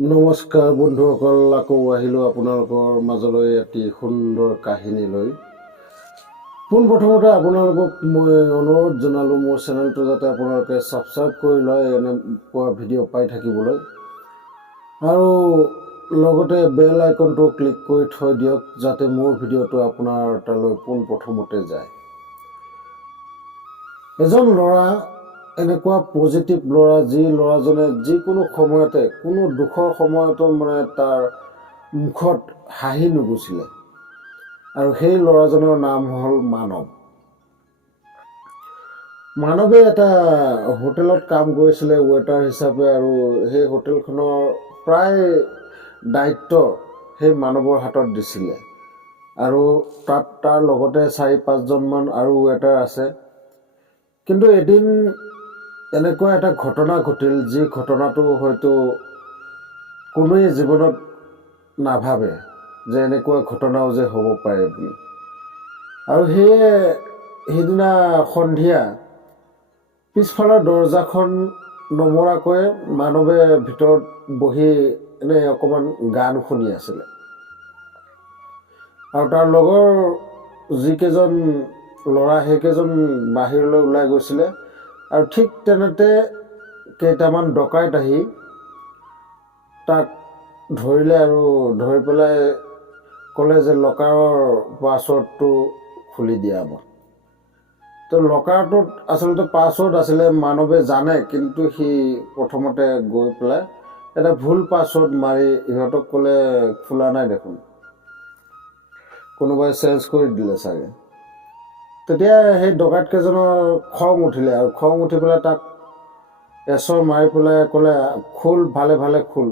নমস্কাৰ বন্ধুসকল, আকৌ আহিলোঁ আপোনালোকৰ মাজলৈ এটি সুন্দৰ কাহিনী লৈ। পোনপ্ৰথমতে আপোনালোকক মই অনুৰোধ জনালোঁ মোৰ চেনেলটো যাতে আপোনালোকে ছাবস্ক্ৰাইব কৰি লয় এনেকুৱা ভিডিঅ' পাই থাকিবলৈ, আৰু লগতে বেল আইকনটো ক্লিক কৰি থৈ দিয়ক যাতে মোৰ ভিডিঅ'টো আপোনাৰ তালৈ পোনপ্ৰথমতে যায়। এজন ল'ৰা, এনেকুৱা পজিটিভ ল'ৰা, যি ল'ৰাজনে যিকোনো সময়তে, কোনো দুখৰ সময়তো তাৰ মুখত হাঁহি নুগুচিলে, আৰু সেই ল'ৰাজনৰ নাম হ'ল মানৱ। মানৱে এটা হোটেলত কাম কৰিছিলে ৱেটাৰ হিচাপে, আৰু সেই হোটেলখনৰ প্ৰায় দায়িত্ব সেই মানৱৰ হাতত দিছিলে, আৰু তাত তাৰ লগতে 4-5জনমান আৰু ৱেটাৰ আছে। কিন্তু এদিন এনেকুৱা এটা ঘটনা ঘটিল, যি ঘটনাটো হয়তো কোনোৱে জীৱনত নাভাবে যে এনেকুৱা ঘটনাও যে হ'ব পাৰে বুলি। আৰু সেইদিনা সন্ধিয়া পিছফালৰ দৰজাখন নমৰাকৈ মানৱে ভিতৰত বহি এনেই অকণমান গান শুনি আছিলে, আৰু তাৰ লগৰ যিকেইজন ল'ৰা সেইকেইজন বাহিৰলৈ ওলাই গৈছিলে, আৰু ঠিক তেনেতে কেইটামান ডকাইত আহি তাক ধৰিলে, আৰু ধৰি পেলাই ক'লে যে লকাৰৰ পাছৱৰ্ডটো খুলি দিয়া আমাক। তো লকাৰটোত আচলতে পাছৱৰ্ড আছিলে, মানৱে জানে, কিন্তু সি প্ৰথমতে গৈ পেলাই এটা ভুল পাছৱৰ্ড মাৰি সিহঁতক ক'লে খোলা নাই দেখোন, কোনোবাই চেঞ্জ কৰি দিলে চাগে। তেতিয়া সেই ডকাইতকেইজনৰ খং উঠিলে, আৰু খং উঠি পেলাই তাক এচৰ মাৰি পেলাই ক'লে খোল, ভালে ভালে খোল।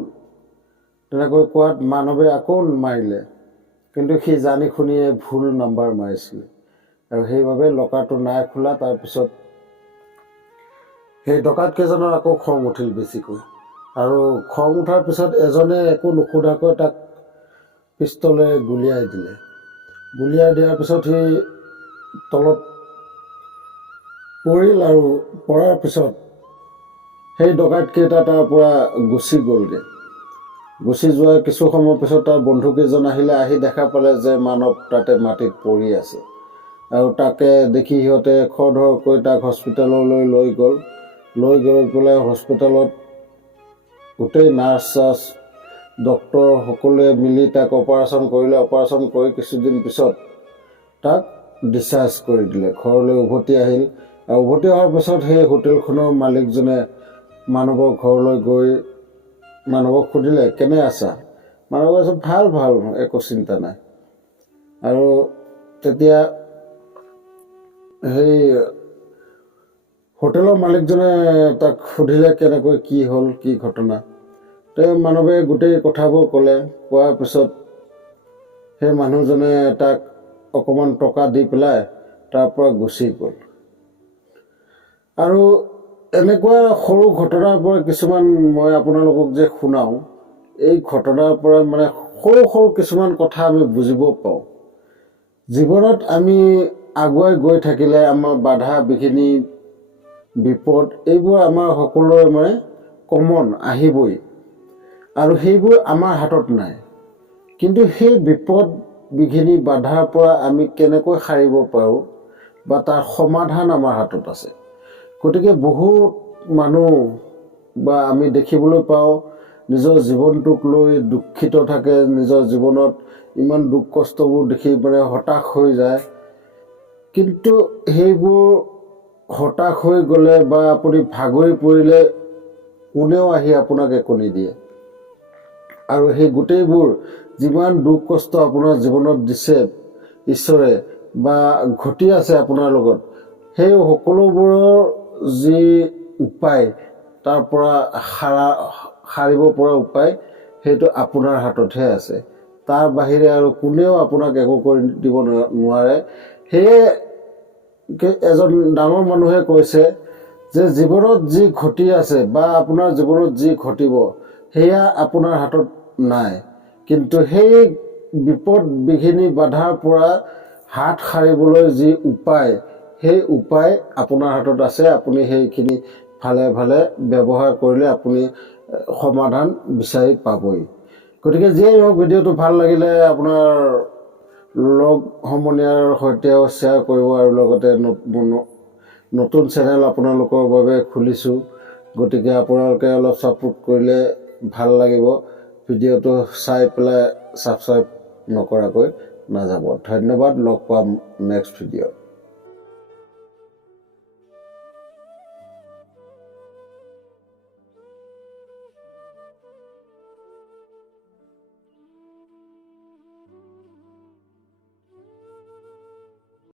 তেনেকৈ কোৱাত মানৱে আকৌ মাৰিলে, কিন্তু সি জানি শুনিয়ে ভুল নাম্বাৰ মাৰিছিলে, আৰু সেইবাবে লকাৰটো নাই খোলা। তাৰপিছত সেই ডকাইতকেইজনৰ আকৌ খং উঠিল বেছিকৈ, আৰু খং উঠাৰ পিছত এজনে একো নুসুধাকৈ তাক পিষ্টলেৰে গুলিয়াই দিলে। গুলিয়াই দিয়াৰ পিছত সি তলত পৰিল, আৰু পৰাৰ পিছত সেই ডকাইতকেইটা তাৰ পৰা গুচি গ'লগৈ। গুচি যোৱাৰ কিছু সময়ৰ পিছত তাৰ বন্ধুকেইজন আহিলে, আহি দেখা পালে যে মানৱ তাতে মাটিত পৰি আছে, আৰু তাকে দেখি সিহঁতে খৰধৰকৈ তাক হস্পিটেললৈ লৈ গ'ল পেলাই হস্পিটেলত গোটেই নাৰ্ছ চাৰ্ছ ডক্তৰ সকলোৱে মিলি তাক অপাৰেশ্যন কৰিলে। অপাৰেশ্যন কৰি কিছুদিন পিছত তাক ডিছচাৰ্জ কৰি দিলে, ঘৰলৈ উভতি আহিল। আৰু উভতি অহাৰ পিছত সেই হোটেলখনৰ মালিকজনে মানৱৰ ঘৰলৈ গৈ মানৱক সুধিলে, কেনে আছা? মানৱে কৈছে, ভাল ভাল, একো চিন্তা নাই। আৰু তেতিয়া সেই হোটেলৰ মালিকজনে তাক সুধিলে কেনেকৈ কি হ'ল, কি ঘটনা। মানৱে গোটেই কথাবোৰ ক'লে। কোৱাৰ পিছত সেই মানুহজনে তাক অকণমান টকা দি পেলাই তাৰ পৰা গুচি গ'ল। আৰু এনেকুৱা সৰু ঘটনাৰ পৰা কিছুমান মই আপোনালোকক যে শুনাওঁ, এই ঘটনাৰ পৰা সৰু সৰু কিছুমান কথা আমি বুজিব পাওঁ। জীৱনত আমি আগুৱাই গৈ থাকিলে আমাৰ বাধা বিঘিনি বিপদ এইবোৰ আমাৰ সকলোৰে কমন আহিবই, আৰু সেইবোৰ আমাৰ হাতত নাই। কিন্তু সেই বিপদ বিঘিনি বাধাৰ পৰা আমি কেনেকৈ সাৰিব পাৰোঁ, বা তাৰ সমাধান আমাৰ হাতত আছে। গতিকে বহুত মানুহ বা আমি দেখিবলৈ পাওঁ নিজৰ জীৱনটোক লৈ দুখিত থাকে, নিজৰ জীৱনত ইমান দুখ কষ্টবোৰ দেখি হতাশ হৈ যায়। কিন্তু সেইবোৰ হতাশ হৈ গ'লে বা আপুনি ভাগৰি পৰিলে কোনেও আহি আপোনাক একো নিদিয়ে। আৰু সেই গোটেইবোৰ যিমান দুখ কষ্ট আপোনাৰ জীৱনত দিছে ঈশ্বৰে বা ঘটি আছে আপোনাৰ লগত, সেই সকলোবোৰৰ যি উপায়, তাৰ পৰা সাৰিব পৰা উপায়, সেইটো আপোনাৰ হাততহে আছে। তাৰ বাহিৰে আৰু কোনেও আপোনাক একো কৰি দিব নোৱাৰে। সেয়ে এজন ডাঙৰ মানুহে কৈছে যে জীৱনত যি ঘটি আছে বা আপোনাৰ জীৱনত যি ঘটিব, সেয়া আপোনাৰ হাতত নাই, কিন্তু সেই বিপদ বিঘিনি বাধাৰ পৰা হাত সাৰিবলৈ যি উপায়, সেই উপায় আপোনাৰ হাতত আছে। আপুনি সেইখিনি ভালে ভালে ব্যৱহাৰ কৰিলে আপুনি সমাধান বিচাৰি পাবই। গতিকে যিয়েই হওক, ভিডিঅ'টো ভাল লাগিলে আপোনাৰ লগ সমনীয়াৰ সৈতেও শ্বেয়াৰ কৰিব, আৰু লগতে নতুন চেনেল আপোনালোকৰ বাবে খুলিছোঁ, গতিকে আপোনালোকে অলপ ছাপোৰ্ট কৰিলে ভাল লাগিব। ভিডিঅ'টো চাই পেলাই ছাবস্ক্ৰাইব নকৰাকৈ নাযাব। ধন্যবাদ, লগ পাম নেক্সট ভিডিঅ'ত।